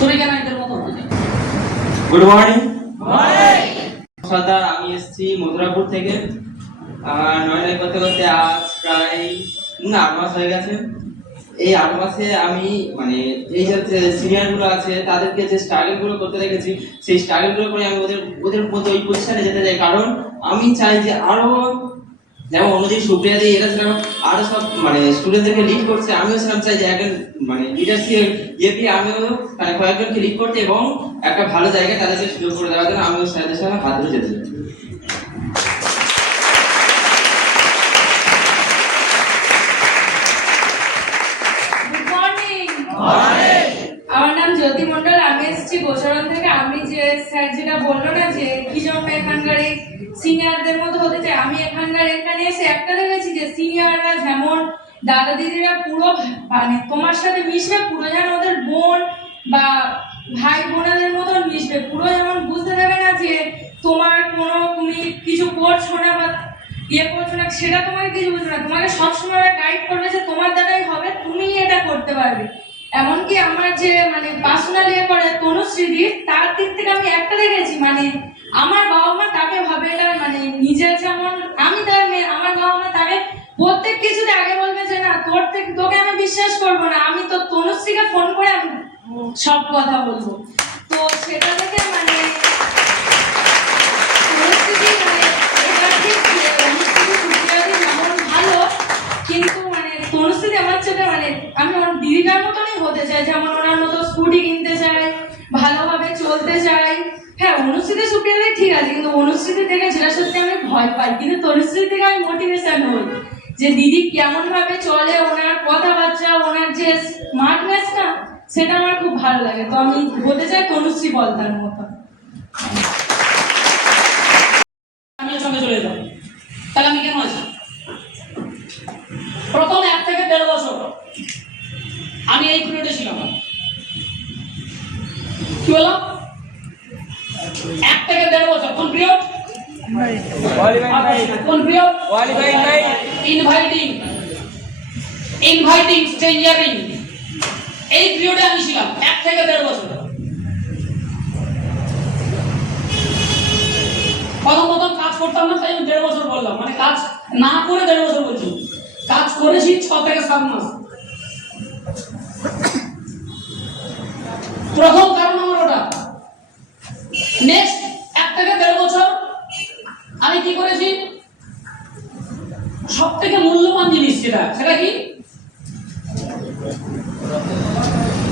তুমি কেন এদের মতো হতে চাও? Good morning. সর্দার, আমি এসেছি মথুরাপুর থেকে। নয় করতে করতে আজ প্রায় 8 মাস হয়ে গেছে। এই 8 মাসে আমি মানে এই যে সিনিয়র গুলো আছে তাদেরকে যে স্ট্রাগল গুলো করতে দেখেছি, সেই স্ট্রাগল গুলো করে আমি ওদের মতো ওই পজিশনে যেতে চাই। কারণ আমি চাই যে আরো যেমন অনুযায়ী সুপ্রিয়া দিয়ে এরা ছিলাম আরো সব মানে স্টুডেন্টদেরকে লিড করছে, আমিও ছিলাম চাই যে একজন মানে লিডারশিপ দিয়ে আমিও মানে কয়েকজনকে লিড করতে এবং একটা ভালো জায়গায় তাদেরকে সুযোগ করে দেওয়ার জন্য আমিও স্যারদের সঙ্গে হাত ধরে যেতে চাই। আমার নাম জ্যোতি মন্ডল, আমি এসেছি গোচরণ থেকে। আমি যে স্যার যেটা বললো না যে কি জন্য এখানকার এই সিনিয়রদের মতো হতে চাই, আমি এখানে এসে একটা দেখেছি যে সিনিয়ররা যেমন দাদা দিদিরা পুরো মানে তোমার সাথে মিশবে, পুরো যেন ওদের বোন বা ভাই বোনাদের মতন মিশবে, পুরো যেমন বুঝতে দেবে না যে তোমার কোনো তুমি কিছু করছো না বা করছো না, সেটা তোমাকে কিছু বুঝবে না, তোমাকে সবসময় গাইড করবে যে তোমার দ্বারাই হবে, তুমি এটা করতে পারবে। এমনকি আমার যে মানে পার্সোনাল করে তনুশ্রী, তার দিক থেকে আমি একটা দেখেছি মানে আমার বাবা মা তাকে ভাবে এটা মানে নিজের যেমন আমি তার মেয়ে, আমার বাবা মা তাকে প্রত্যেক কিছুতে আগে বলবে যে না তোকে আমি বিশ্বাস করবো না, আমি তো তনুশ্রীকে ফোন করে আমি সব কথা বলবো। তো সেটা থেকে মানে তনুশ্রী মানে এটা ঠিক যে তনুশ্রী সুপ্রিয়াদি যেমন ভালো, কিন্তু মানে তনুশ্রী আমার ছেলে মানে আমি ওর দিদিটার মতনই হতে চাই, যেমন ওনার মতো স্কুটি কিনতে চাই, ভালোভাবে চলতে চাই। হ্যাঁ, অনুশ্রীতে সুপ্রিয়াদি ঠিক আছে, কিন্তু অনুশ্রীতে থেকে যেটা সত্যি আমি ভয় পাই, কিন্তু তনুশ্রী থেকে আমি মোটিভেশন হই যে দিদি কেমন ভাবে চলে, ওনার কথাবার্তা, ওনার যে স্মার্টনেস না, সেটা আমার খুব ভালো লাগে। তো আমি হতে চাই তনুশ্রী বলতার মতো। আমি সঙ্গে চলে যাবো, তাহলে আমি কেন আছি? প্রথম 1 থেকে 1.5 বছর আমি এই পিরিয়ডে ছিলাম। কি বললাম? 1 থেকে 1.5 বছর। কোন পিরিয়ড? কোন পিরিয়ড? ইনভাইটিং স্ট্রেঞ্জারিং, এই পিরিয়ডে আমি ছিলাম 1 থেকে 1.5 বছর। প্রথম কাজ করতাম না, তাই আমি 1.5 বছর বললাম, মানে কাজ না করে 1.5 বছর বলছি। কাজ করেছি 6 থেকে 7 মাস। প্রথম কারণ আমার ওটা। নেক্সট 1 থেকে 1.5 বছর আমি কি করেছি? সব থেকে মূল্যবান জিনিস সেটা কি?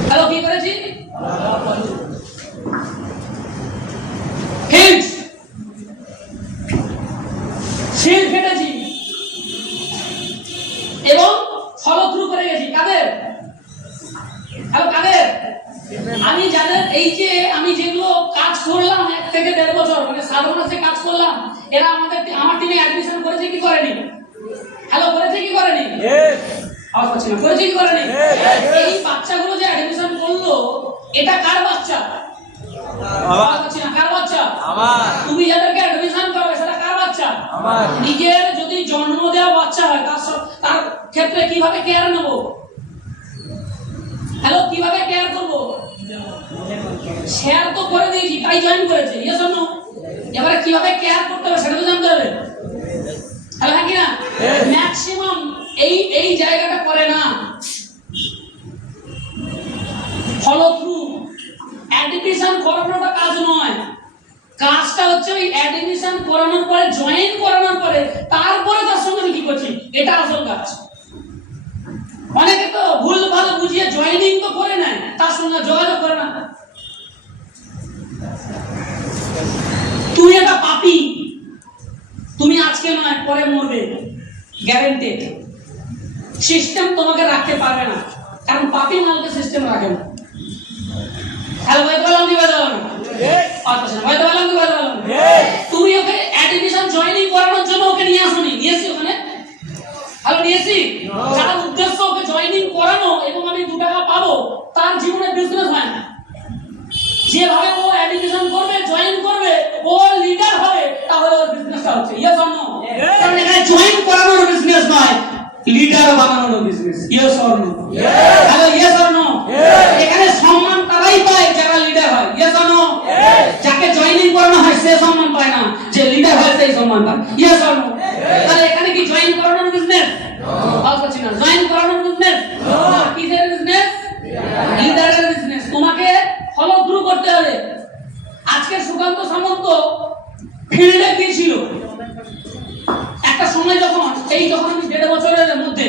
হ্যালো, কি করেছি? শিল্ড ফেটেছি এবং ফলো থ্রু করে গেছি। কাদের? হ্যালো, কাদের? আমি যাদের এই যে আমি যেগুলো কাজ করলাম 1 থেকে 1.5 বছর মানে 7 মাসে কাজ করলাম, এরা আমার টিমে অ্যাডমিশন করেছে কি করেনি? হ্যালো, করেছে কি করেনি? করেছে কি করেনি? এই বাচ্চাগুলো যে অ্যাডমিশন করলো, এটা কার বাচ্চা? কার বাচ্চা? তুমি যাদেরকে অ্যাডমিশন করবে সেটা কার বাচ্চা? নিজের যদি জন্ম দেওয়া বাচ্চা হয় তার ক্ষেত্রে কিভাবে কেয়ার নেব? হ্যালো, কিভাবে কেয়ার করবো? শেয়ার তো করে দিয়েছি, তাই জয়েন করেছে। Yes or no? এবারে কিভাবে কেয়ার করতে হবে সেটা তো জানতে হবে। হ্যালো, হ্যাঁ কি না? ম্যাক্সিমাম এই জায়গাটা করে না। ফলো থ্রু, অ্যাডমিশন করানোটা কাজ নয়, কাজটা হচ্ছে ওই অ্যাডমিশন করানোর পরে, জয়েন করানোর পরে, তারপরে তার সঙ্গে আমি কি করছি, এটা আসল কাজ। অনেকে তো ভুল ভালো বুঝিয়ে জয়েনিং তো করে নেয়, তার সঙ্গে যোগাযোগ করে না। তুমি একটা পাপী, তুমি আজকে নয় পরে মরবে, গ্যারান্টেড। সিস্টেম তোমাকে রাখতে পারবে না, কারণ পাপী মালকে সিস্টেম রাখে না। হ্যালো, বলতে পারলাম কি বলতে পারলাম? বলতে পারলাম কি বলতে পারলাম? তুমি ওকে অ্যাডমিশন জয়েনিং করানোর জন্য ওকে নিয়ে আসোনি, নিয়েছি ওখানে? হ্যালো, নিয়েছি? যার উদ্দেশ্য ওকে জয়েনিং করানো এবং আমি 2 টাকা পাবো, তার জীবনে বিজনেস হয় না। যেভাবে ও অ্যাডমিশন করবে, জয়েন করবে, ও লিডার হবে, তাহলে ওর বিজনেসটা হচ্ছে। Yes or no? কারণ এখানে জয়েন করানোর বিজনেস নয়, লিডার বানানোর business. Yes or no? Hello, yes or no? এখানে সম্মান তারাই পায় সে সম্মান পায় না, যে লিডার হয় সেই সম্মান পায়। Yes or no? তাহলে এখানে কি জয়েন করানোর বিজনেস? বলছি না, জয়েন করানোর বিজনেস, কিসের বিজনেস? লিডারের বিজনেস। তোমাকে ফলো থ্রু করতে হবে। আজকে সুকান্ত সামন্ত ফিল্ডে গিয়েছিল একটা সময়, যখন আমি 1.5 বছরের মধ্যে,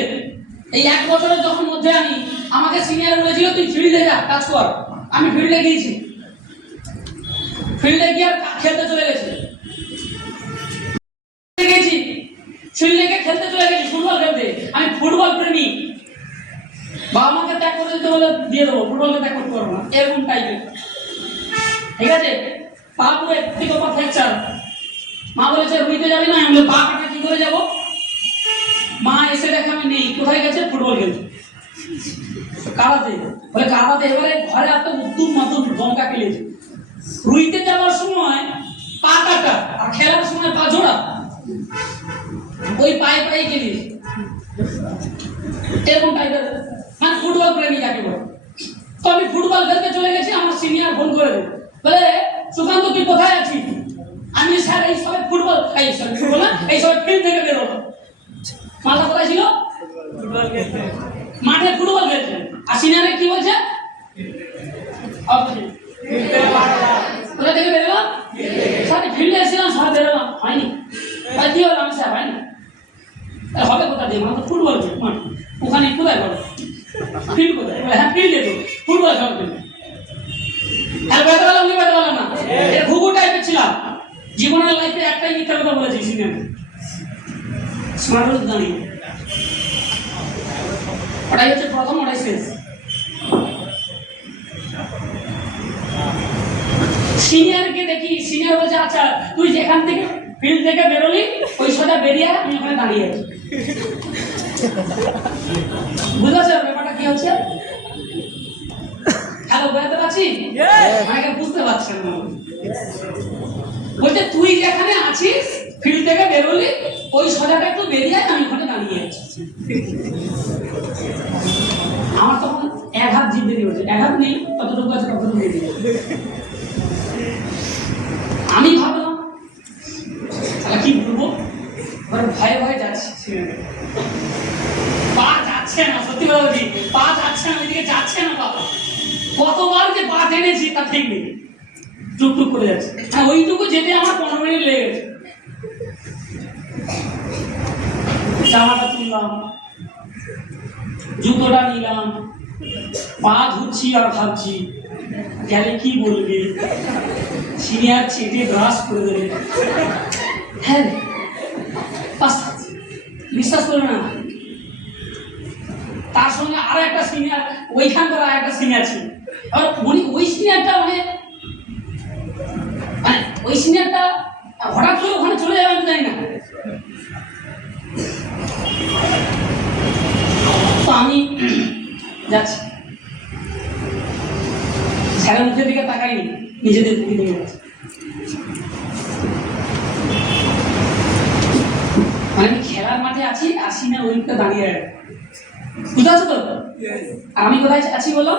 এই 1 বছরের যখন মধ্যে আমাকে সিনিয়র বলেছিল তুই ফিল্ডে যা, কাজ কর। আমি ফিল্ডে গিয়েছি, ফিল্ডে গিয়ে খেলতে চলে গেছি, ফিল্ডে গিয়ে খেলতে চলে গেছি, ফুটবল খেলতে। আমি ফুটবল প্রেমী, বাবা মাকে ত্যাগ করে দিতে বলে দিয়ে দেবো, ফুটবলকে ত্যাগ করতে পারবো না, এরকম টাইপের। ঠিক আছে, পা পুরো একটি কপা ফ্র্যাকচার। মা বলেছে রুইতে যাবি না, আমি বলে পা কাটা কি করে যাবো? মা এসে দেখে আমি নেই, কোথায় গেছে? ফুটবল খেলতে, কারাতে। বলে কারাতে। এবারে ঘরে এত উদ্যম মাতুম দমকা খেলেছে। রুইতে যাওয়ার সময় পা কাটা, আর খেলার সময় পা জোড়া, ওই পায়ে পায়ে খেলিয়েছে। এরকম টাইপের, মানে ফুটবল প্রেমী যাকে বলে। তো আমি ফুটবল খেলতে চলে গেছি, আমার সিনিয়র ফোন করে দেবে, বলে সুকান্ত তুই কোথায় আছিস? আমি স্যার এই সবাই ফুটবল, ফুটবল না, এই সবাই ফিল্ড থেকে বেরোলো। মাথা কোথায় ছিল? মাঠে ফুটবল খেলছেন। আর সিনিয়রে কি বলছে? কোথা থেকে বেরোলাম? স্যার ফিল্ডে এসেছিলাম, সবাই বেরোলাম। হয়নি? তাই কি হলো? আমি স্যার হয়নি। হবে কোথা দিয়ে? মানে ফুটবল মাঠ, ওখানে কোথায় বলো ফিল্ড কোথায়? হ্যাঁ ফিল্ডে তো ফুটবল খেলবেন। আর বেড়াতে পারলাম কি বেড়াতে পারলাম না? এটা ঘুঘু টাইপের ছিলাম। জীবনের লাইফে একটাই মিথ্যা কথা বলেছি সিনেমা, স্মার্ট হতে জানি। ওটাই হচ্ছে প্রথম, ওটাই শেষ। সিনিয়রকে দেখি, সিনিয়র বলছে আচ্ছা তুই যেখান থেকে ফিল্ড থেকে বেরোলি ওই সোজা বেরিয়ে আমি ওখানে দাঁড়িয়ে আছি। বুঝেছ ব্যাপারটা কি হচ্ছে? হ্যালো, বুঝতে পারছি? আমাকে বুঝতে পারছেন না। বলছে তুই যেখানে আছিস ফিল্ড থেকে বেরোলি ওই সোজাটা একটু বেরিয়ে আমি ওখানে দাঁড়িয়ে আছি। আমার তখন 1 হাত জিভ বেরিয়ে হচ্ছে, 1 হাত নেই, ততটুকু আছে, ততটুকু বেরিয়ে। আমি ভাবলাম তাহলে কি বলবো, ভয়ে ভয়ে যাচ্ছি, পা যাচ্ছে না, সত্যি কথা বলছি, পা যাচ্ছে না, ওইদিকে যাচ্ছে না। বাবা কতবার যে পা টেনেছি তা ঠিক নেই, টুকটুক করে যাচ্ছে। ওইটুকু যেতে আমার 15 মিনিট লেগে গেছে। জামাটা তুললাম, জুতোটা নিলাম, পা ধুচ্ছি আর ভাবছি গেলে কি বলবে, সিনিয়র ছেটে ব্রাশ করে দেবে। হ্যাঁ বিশ্বাস করবে না, তার সঙ্গে আরো একটা সিনিয়র, ওইখানকার আর একটা সিনিয়র ছিল। এবার উনি ওই সিনিয়রটা মানে ওই সিনিয়রটা হঠাৎ করে ওখানে চলে যাবে আমি জানি না। তো আমি যাচ্ছি, স্যারের মুখের দিকে তাকাইনি, নিজেদের দিকে দিকে যাচ্ছি। মানে আমি খেলার মাঠে আছি আর সিনিয়র ওইটা দাঁড়িয়ে আছে, বুঝতে পারছো তো? আর আমি কোথায় আছি বলো?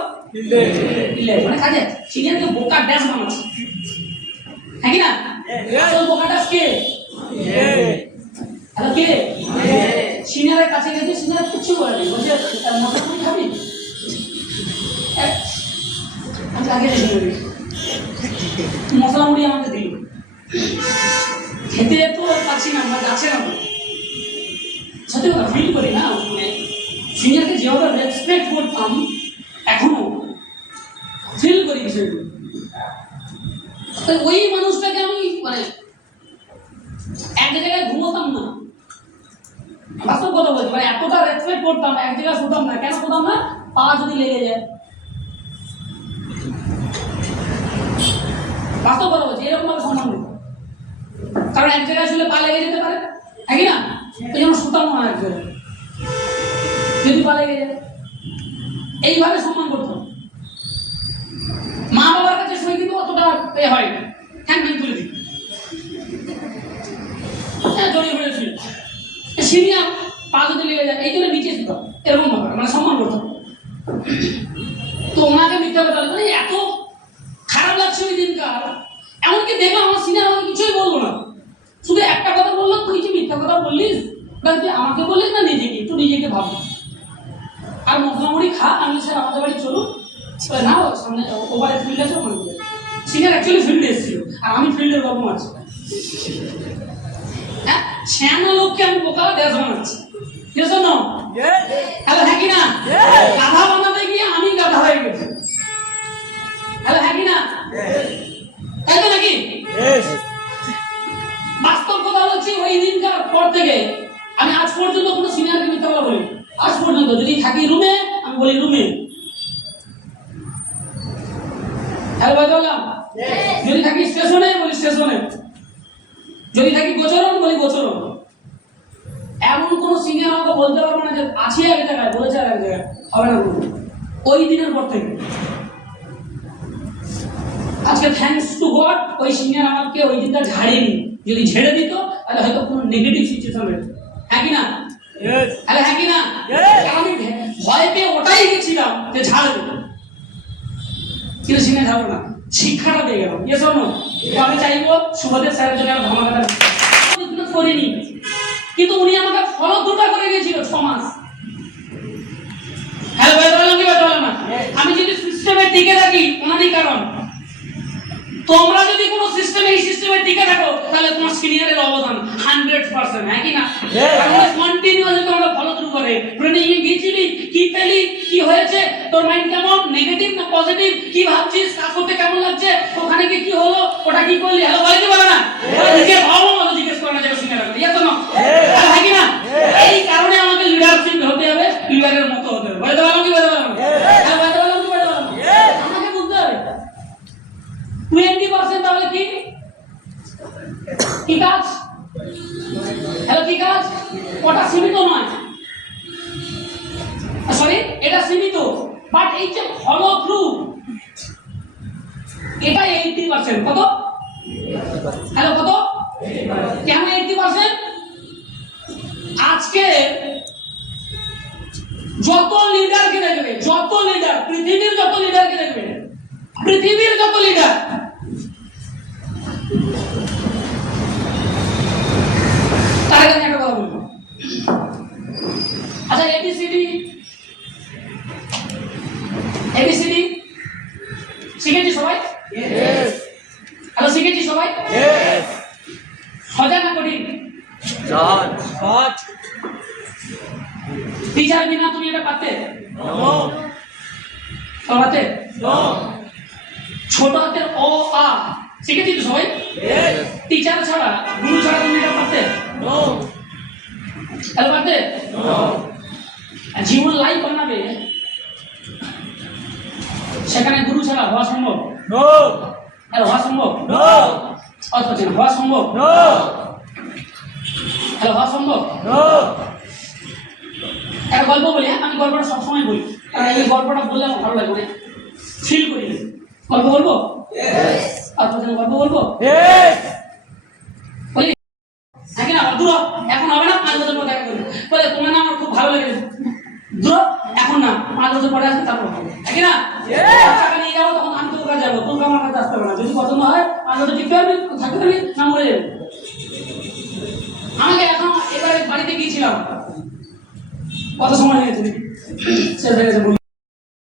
মানে কাজে সিনিয়রকে বোকা ড্যাশ বানাচ্ছি, হ্যাঁ কি না? আসল বোকা ড্যাশ কে? হ্যালো কে? সিনিয়রের কাছে গেছি, সিনিয়র কিছু বলেনি, বলছে মশলা মুড়ি খাবি? আমি আগে মশলা মুড়ি আমাকে দিল, খেতে তো পাচ্ছি না, আমরা যাচ্ছে না। সত্যি কথা ফিল করি না, সিনিয়রকে যেভাবে রেসপেক্ট করতাম এখনো ফিল করি বিষয়গুলো। ওই মানুষটাকে আমি মানে এক জায়গায় ঘুমোতাম না, বাস্তব কথা বলছি, মানে এতটা রেসপেক্ট করতাম, এক জায়গায় শুতাম না। কেন শুতাম না? পা যদি লেগে যায়। বাস্তব কথা বলছি, এরকম ভাবে সম্মান দিত, কারণ এক জায়গায় শুলে পা লেগে যেতে পারে, হ্যাঁ কি না? এই জন্য শুতাম না এক জায়গায়, যদি পা লেগে যায়। এইভাবে সম্মান করতাম। মা বাবার কাছে শুয়ে কিন্তু অতটা হয় না, হ্যাঁ আমি তুলে দিই, হ্যাঁ জড়িয়ে পড়ে শুয়ে। সিনিয়র পা যদি লেগে যায় এই জন্য নিচে শুতাম, এরকম ব্যাপার, মানে সম্মান করতাম। তো ওনাকে মিথ্যা কথা বলে, এত খারাপ লাগছে ওই দিনকার, এমনকি দেখলাম আমার সিনিয়র আমাকে কিছুই বলবো না, শুধু একটা কথা বললো, তুই কি মিথ্যা কথা বললিস, তুই আমাকে বললিস না নিজেকে, তুই নিজেকে ভাব আর মশলা মুড়ি খা। আমি স্যার আমাদের বাড়ি চলুন, না সামনে ওভারে ফিল্ড আছে ওখানে। সিনিয়র অ্যাকচুয়ালি ফিল্ডে এসেছিল আর আমি ফিল্ডের গল্প মারছি। হ্যাঁ, শ্যানা লোককে আমি বোকা দেশ বানাচ্ছি, ঠিক আছে না? হ্যালো, হ্যাঁ কি না? গাধা বানাতে গিয়ে আমি গাধা হয়ে গেছি। হ্যালো, হ্যাঁ কি না? তাই তো নাকি? বাস্তব কথা বলছি, ওই দিনকার পর থেকে আমি আজ পর্যন্ত কোনো সিনিয়রকে মিথ্যা কথা বলি। আজ পর্যন্ত যদি থাকি রুমে, আমি বলি রুমে। হ্যালো ভাই বললাম, যদি থাকি স্টেশনে বলি স্টেশনে, যদি থাকি গোচরণ বলি গোচরণ। এমন কোন সিনিয়র আমাকে বলতে পারবো না যে আছে এক জায়গায় বলেছে আর এক জায়গায়, হবে না। ওই দিনের পর থেকে আজকে থ্যাঙ্কস টু গড ওই সিনিয়র আমাকে ওই দিনটা ঝাড়েনি। যদি ঝেড়ে দিত তাহলে হয়তো কোনো নেগেটিভ সিচুয়েশন হতো, হ্যাঁ কি না? তাহলে হ্যাঁ কি না? আমি ভয় পেয়ে ওটাই গেছিলাম যে ঝাড়বে, কিন্তু সিনিয়র ঝাড়বো না, শিক্ষাটা পেয়ে গেলাম। Yes or no? তো আমি চাইবো সুভাদেব স্যারের জন্য ধর্মঘাটা করিনি, কিন্তু উনি আমাকে ফলো দুটা করে গিয়েছিল 6 মাস। হ্যালো ভাই বললাম কি ভাই বললাম না? আমি যদি সিস্টেমে টিকে থাকি ওনারই কারণ। তোমরা যদি কোনো সিস্টেমে এই সিস্টেমে টিকে থাকো তাহলে তোমার সিনিয়রের অবদান 100%, হ্যাঁ কি না? তাহলে কন্টিনিউয়াসলি তোমরা ফলো থ্রু করে ট্রেনিং এ গিয়েছিলি, কি পেলি, কি হয়েছে, তোর মাইন্ড কেমন, নেগেটিভ না পজিটিভ, কি ভাবছিস, কাজ করতে কেমন লাগছে, ওখানে গিয়ে কি হলো, ওটা কি করলি, হ্যালো বলে কি বলে না? নিজে ভাবো মতো জিজ্ঞেস করে না যে সিনিয়র আছে, ইয়েস না? হ্যাঁ কি না? এই কারণে আমাকে লিডারশিপ হতে হবে, লিডারের মতো হতে হবে। বলতে পারলাম কি বলতে পারলাম? হ্যালো বলতে পারলাম কি বলতে পারলাম? আমাকে বুঝতে হবে 20% তাহলে কি কি কাজ? হ্যালো কি কাজ? ওটা সীমিত নয়, সরি এটা সীমিত, বাট এই যে ফলো থ্রু এটা 80%। কত? হ্যালো কত? কেন 80%? আজকে যত লিডারকে দেখবে, যত লিডার পৃথিবীর যত লিডারকে দেখবে, পৃথিবীর যত লিডার তার কাছে একটা কথা বলবো। আচ্ছা এবিসিডি এবিসিডি শিখেছি সবাই? হ্যালো শিখেছি সবাই? সহজ না কঠিন? সহজ। টিচার বিনা তুমি এটা পারতে? পারতে? ছোট হাতের অ আ শিখেছি তো সবাই? টিচার ছাড়া, গুরু ছাড়া তুমি এটা পারতে? হ্যালো পারতে? জীবন লাইফ বানাবে সেখানে গুরু ছাড়া হওয়া সম্ভব? হ্যালো হওয়া সম্ভব? হওয়া সম্ভব? হ্যালো হওয়া সম্ভব? একটা গল্প বলি, হ্যাঁ আমি গল্পটা সবসময় বলি, কারণ এই গল্পটা বললে আমার ভালো লাগে, ফিল করি। গল্প বলবো? গল্প বলবো? বলি হ্যাঁ কিনা? দূর এখন হবে না, 5 বছর পর দেখা করবো। বলে তোমার না আমার খুব ভালো লেগেছে, দূর এখন না, 5 বছর পরে আসবে তারপর হবে, হ্যাঁ কিনা? টাকা নিয়ে যাবো তখন আমি তোর কাছে যাবো, তোর আমার কাছে আসতে হবে না। যদি পছন্দ হয় 5 বছর টিকতে পারবি, থাকতে পারবি, না মরে যাবে। আমাকে এখন এবারে বাড়িতে গিয়েছিলাম, কত সময় লেগেছে শেষ হয়ে গেছে।